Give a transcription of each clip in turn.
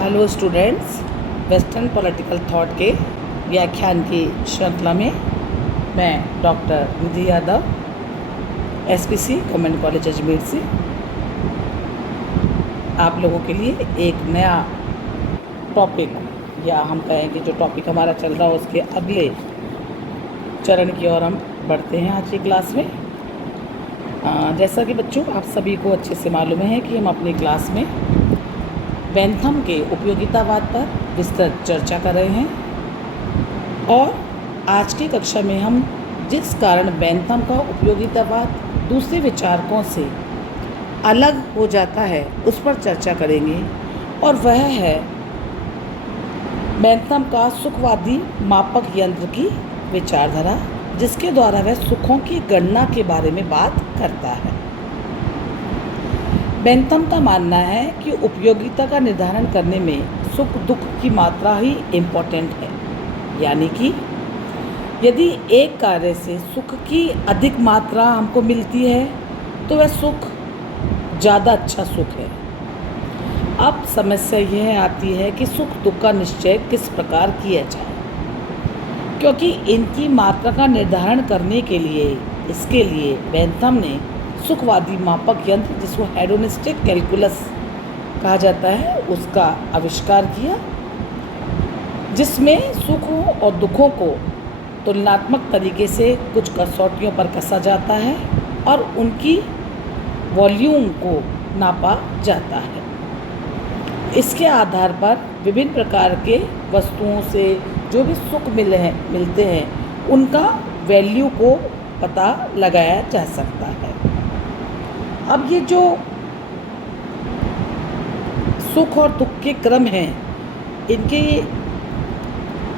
Hello students, western political thought के व्याख्यान की श्रृंखला में मैं doctor Nidhi Yadav SPC government college Ajmer से आप लोगों के लिए एक नया टॉपिक, या हम कहें कि जो टॉपिक हमारा चल रहा है उसके अगले चरण की ओर हम बढ़ते हैं आज की क्लास में। जैसा कि बच्चों आप सभी को अच्छे से मालूम है कि हम अपनी क्लास में बेंथम के उपयोगितावाद पर विस्तृत चर्चा कर रहे हैं और आज की कक्षा में हम जिस कारण बेंथम का उपयोगितावाद दूसरे विचारकों से अलग हो जाता है उस पर चर्चा करेंगे, और वह है बेंथम का सुखवादी मापक यंत्र की विचारधारा, जिसके द्वारा वह सुखों की गणना के बारे में बात करता है। बेंथम का मानना है कि उपयोगिता का निर्धारण करने में सुख दुख की मात्रा ही इम्पोर्टेंट है, यानी कि यदि एक कार्य से सुख की अधिक मात्रा हमको मिलती है तो वह सुख ज़्यादा अच्छा सुख है। अब समस्या यह आती है कि सुख दुख का निश्चय किस प्रकार किया जाए, क्योंकि इनकी मात्रा का निर्धारण करने के लिए इसके लिए बेंथम ने सुखवादी मापक यंत्र, जिसको हेडोनिस्टिक कैलकुलस कहा जाता है, उसका आविष्कार किया, जिसमें सुखों और दुखों को तुलनात्मक तरीके से कुछ कसौटियों पर कसा जाता है और उनकी वॉल्यूम को नापा जाता है। इसके आधार पर विभिन्न प्रकार के वस्तुओं से जो भी सुख मिलते हैं उनका वैल्यू को पता लगाया जा सकता है। अब ये जो सुख और दुख के क्रम हैं, इनके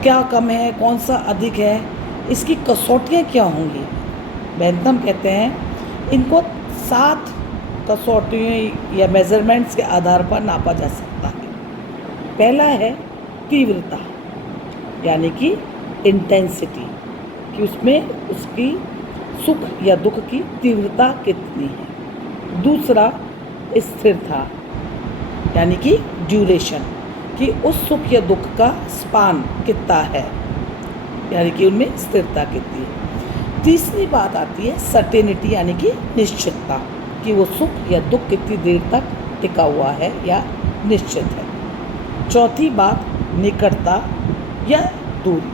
क्या कम है, कौन सा अधिक है, इसकी कसौटियाँ क्या होंगी। बेंथम कहते हैं इनको 7 कसौटियों या मेजरमेंट्स के आधार पर नापा जा सकता है। पहला है तीव्रता, यानी कि इंटेंसिटी, कि उसमें उसकी सुख या दुख की तीव्रता कितनी है। दूसरा स्थिरता, यानी कि ड्यूरेशन, कि उस सुख या दुख का स्पान कितना है, यानी कि उनमें स्थिरता कितनी है। तीसरी बात आती है सर्टेनिटी, यानी कि निश्चितता, कि वो सुख या दुख कितनी देर तक टिका हुआ है या निश्चित है। चौथी बात निकटता या दूरी,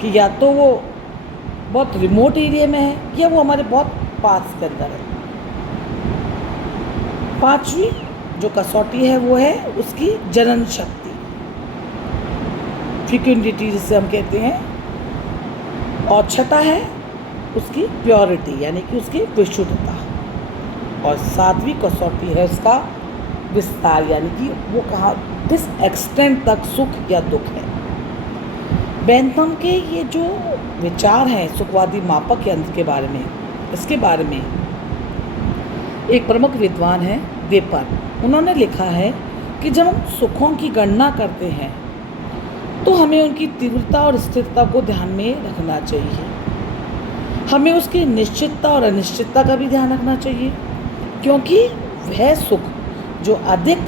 कि या तो वो बहुत रिमोट एरिया में है या वो हमारे बहुत पास के अंदर है। पांचवी जो कसौटी है वो है उसकी जनन शक्ति, फ्रिक्वेंटिटी जिसे हम कहते हैं, और छठा है उसकी प्योरिटी, यानी कि उसकी विशुद्धता, और सातवीं कसौटी है उसका विस्तार, यानी कि वो कहाँ किस एक्सटेंट तक सुख या दुख है। बेंथम के ये जो विचार हैं सुखवादी मापक यंत्र के बारे में, इसके बारे में एक प्रमुख विद्वान है वेपर, उन्होंने लिखा है कि जब हम सुखों की गणना करते हैं तो हमें उनकी तीव्रता और स्थिरता को ध्यान में रखना चाहिए। हमें उसकी निश्चितता और अनिश्चितता का भी ध्यान रखना चाहिए, क्योंकि वह सुख जो अधिक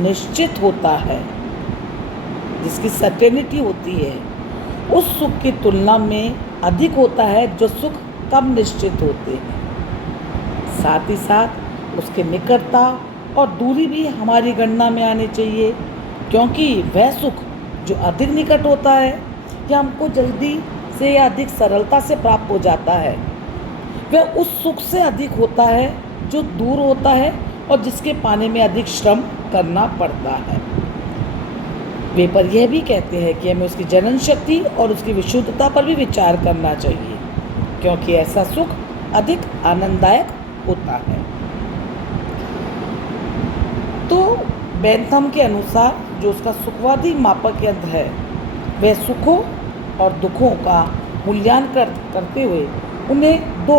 निश्चित होता है, जिसकी सर्टेनिटी होती है, उस सुख की तुलना में अधिक होता है जो सुख कम निश्चित होते हैं। साथ ही साथ उसके निकटता और दूरी भी हमारी गणना में आनी चाहिए, क्योंकि वह सुख जो अधिक निकट होता है या हमको जल्दी से या अधिक सरलता से प्राप्त हो जाता है, वह उस सुख से अधिक होता है जो दूर होता है और जिसके पाने में अधिक श्रम करना पड़ता है। वेपर यह भी कहते हैं कि हमें उसकी जनन शक्ति और उसकी विशुद्धता पर भी विचार करना चाहिए, क्योंकि ऐसा सुख अधिक आनंददायक होता है। तो बेंथम के अनुसार जो उसका सुखवादी मापक यंत्र है वह सुखों और दुखों का मूल्यांकन करते हुए उन्हें 2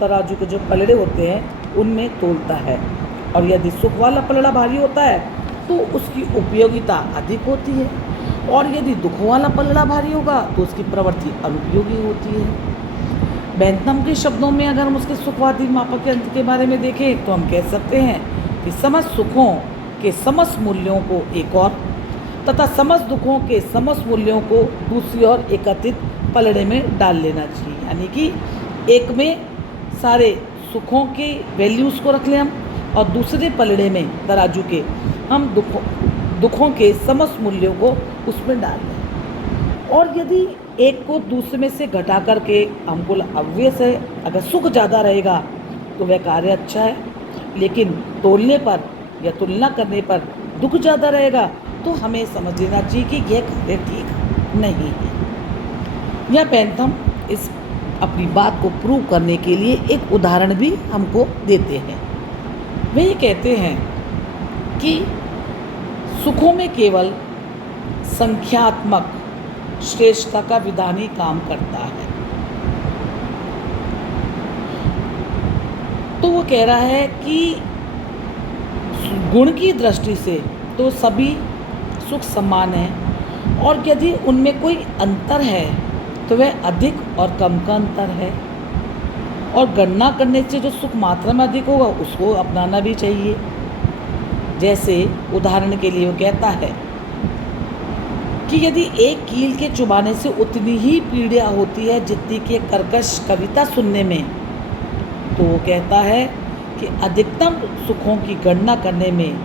तराजू के जो पलड़े होते हैं उनमें तोलता है, और यदि सुख वाला पलड़ा भारी होता है तो उसकी उपयोगिता अधिक होती है, और यदि दुख वाला पलड़ा भारी होगा तो उसकी प्रवृत्ति अनुपयोगी होती है। बेंथम के शब्दों में अगर हम उसके सुखवादी मापक यंत्र के बारे में देखें तो हम कह सकते हैं कि समस्त सुखों के समस्त मूल्यों को एक और तथा समस्त दुखों के समस्त मूल्यों को दूसरी ओर एकत्रित पलड़े में डाल लेना चाहिए। यानी कि एक में सारे सुखों के वैल्यूज़ को रख लें हम, और दूसरे पलड़े में तराजू के हम दुखों के समस्त मूल्यों को उसमें डाल लें। और यदि एक को दूसरे में से घटा करके हमको ऑब्वियस है, अगर सुख ज़्यादा रहेगा तो वह कार्य अच्छा है, लेकिन तोलने पर या तुलना करने पर दुख ज़्यादा रहेगा तो हमें समझ लेना चाहिए कि यह कार्य ठीक नहीं है। यह बेंथम इस अपनी बात को प्रूव करने के लिए एक उदाहरण भी हमको देते हैं। वे ये कहते हैं कि सुखों में केवल संख्यात्मक श्रेष्ठता का विधान ही काम करता है। तो वो कह रहा है कि गुण की दृष्टि से तो सभी सुख समान हैं, और यदि उनमें कोई अंतर है तो वह अधिक और कम का अंतर है, और गणना करने से जो सुख मात्रा में अधिक होगा उसको अपनाना भी चाहिए। जैसे उदाहरण के लिए वो कहता है कि यदि एक कील के चुभाने से उतनी ही पीड़ा होती है जितनी कि कर्कश कविता सुनने में, तो वो कहता है कि अधिकतम सुखों की गणना करने में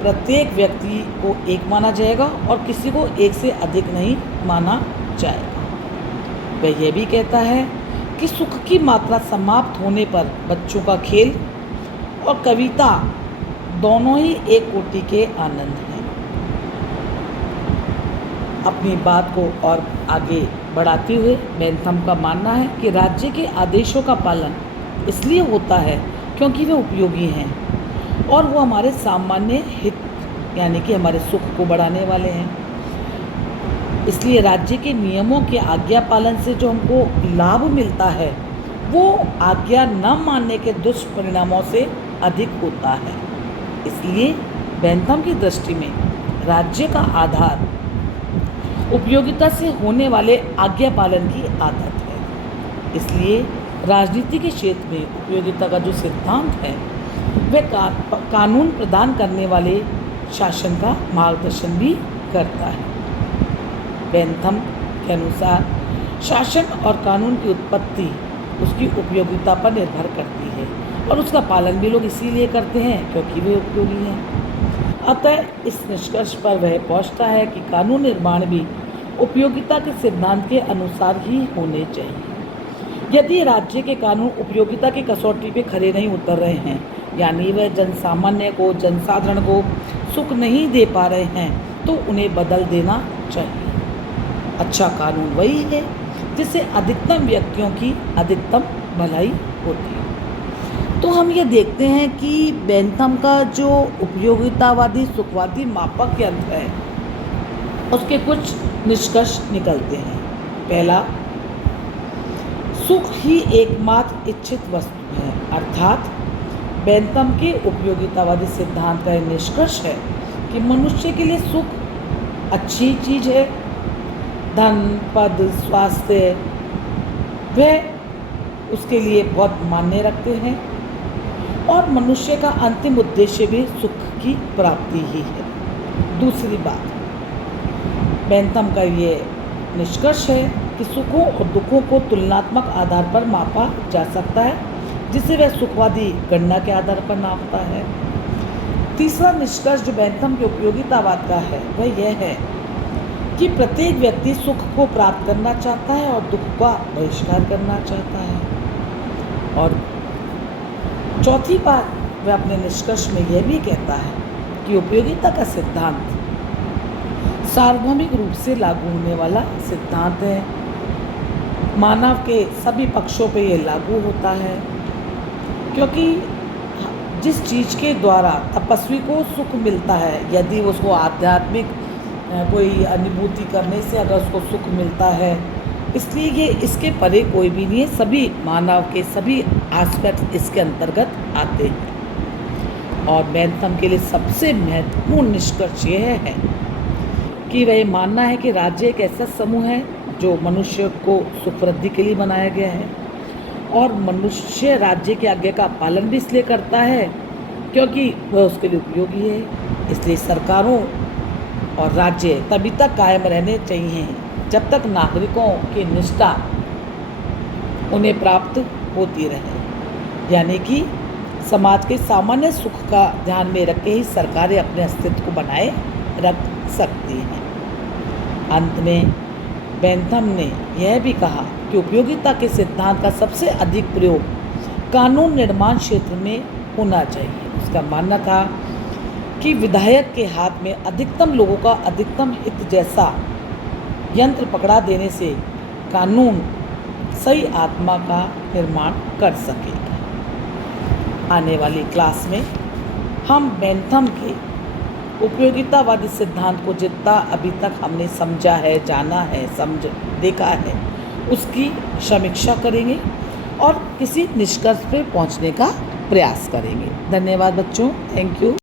प्रत्येक व्यक्ति को एक माना जाएगा और किसी को एक से अधिक नहीं माना जाएगा। वह यह भी कहता है कि सुख की मात्रा समाप्त होने पर बच्चों का खेल और कविता दोनों ही एक कोटि के आनंद हैं। अपनी बात को और आगे बढ़ाते हुए बेंथम का मानना है कि राज्य के आदेशों का पालन इसलिए होता है क्योंकि वे उपयोगी हैं और वो हमारे सामान्य हित यानी कि हमारे सुख को बढ़ाने वाले हैं। इसलिए राज्य के नियमों के आज्ञा पालन से जो हमको लाभ मिलता है वो आज्ञा न मानने के दुष्परिणामों से अधिक होता है। इसलिए बेंथम की दृष्टि में राज्य का आधार उपयोगिता से होने वाले आज्ञा पालन की आदत है। इसलिए राजनीति के क्षेत्र में उपयोगिता का जो सिद्धांत है वह कानून प्रदान करने वाले शासन का मार्गदर्शन भी करता है। बेंथम के अनुसार शासन और कानून की उत्पत्ति उसकी उपयोगिता पर निर्भर करती है और उसका पालन भी लोग इसीलिए करते हैं क्योंकि वे उपयोगी हैं। अतः इस निष्कर्ष पर वह पहुंचता है कि कानून निर्माण भी उपयोगिता के सिद्धांत के अनुसार ही होने चाहिए। यदि राज्य के कानून उपयोगिता की कसौटी पे खरे नहीं उतर रहे हैं, यानी वह जनसामान्य को जनसाधारण को सुख नहीं दे पा रहे हैं, तो उन्हें बदल देना चाहिए। अच्छा कानून वही है जिससे अधिकतम व्यक्तियों की अधिकतम भलाई होती है। तो हम ये देखते हैं कि बेंथम का जो उपयोगितावादी सुखवादी मापक यंत्र है उसके कुछ निष्कर्ष निकलते हैं। पहला, सुख ही एकमात्र इच्छित वस्तु है, अर्थात बेंथम के उपयोगितावादी सिद्धांत का यह निष्कर्ष है कि मनुष्य के लिए सुख अच्छी चीज़ है। धन, पद, स्वास्थ्य वह उसके लिए बहुत मायने रखते हैं और मनुष्य का अंतिम उद्देश्य भी सुख की प्राप्ति ही है। दूसरी बात, बेंथम का ये निष्कर्ष है कि सुखों और दुखों को तुलनात्मक आधार पर मापा जा सकता है जिसे वह सुखवादी गणना के आधार पर नापता है। तीसरा निष्कर्ष जो बेंथम के उपयोगितावाद का है वह यह है कि प्रत्येक व्यक्ति सुख को प्राप्त करना चाहता है और दुख का बहिष्कार करना चाहता है। और चौथी बात वह अपने निष्कर्ष में यह भी कहता है कि उपयोगिता का सिद्धांत सार्वभौमिक रूप से लागू होने वाला सिद्धांत है। मानव के सभी पक्षों पे ये लागू होता है क्योंकि जिस चीज़ के द्वारा तपस्वी को सुख मिलता है, यदि उसको आध्यात्मिक कोई अनुभूति करने से अगर उसको सुख मिलता है, इसलिए ये इसके परे कोई भी नहीं है। सभी मानव के सभी एस्पेक्ट इसके अंतर्गत आते हैं। और बेंथम के लिए सबसे महत्वपूर्ण निष्कर्ष यह है कि वह मानना है कि राज्य एक ऐसा समूह है जो मनुष्य को सुख वृद्धि के लिए बनाया गया है और मनुष्य राज्य की आज्ञा का पालन भी इसलिए करता है क्योंकि वह उसके लिए उपयोगी है। इसलिए सरकारों और राज्य तभी तक कायम रहने चाहिए जब तक नागरिकों की निष्ठा उन्हें प्राप्त होती रहे। यानी कि समाज के सामान्य सुख का ध्यान में रख के ही सरकारें अपने अस्तित्व को बनाए रख सकती हैं। अंत में बेंथम ने यह भी कहा कि उपयोगिता के सिद्धांत का सबसे अधिक प्रयोग कानून निर्माण क्षेत्र में होना चाहिए। उसका मानना था कि विधायक के हाथ में अधिकतम लोगों का अधिकतम हित जैसा यंत्र पकड़ा देने से कानून सही आत्मा का निर्माण कर सकेगा। आने वाली क्लास में हम बेंथम के उपयोगितावादी सिद्धांत को जितना अभी तक हमने समझा है, जाना है, देखा है, उसकी समीक्षा करेंगे और किसी निष्कर्ष पे पहुंचने का प्रयास करेंगे। धन्यवाद बच्चों, थैंक यू।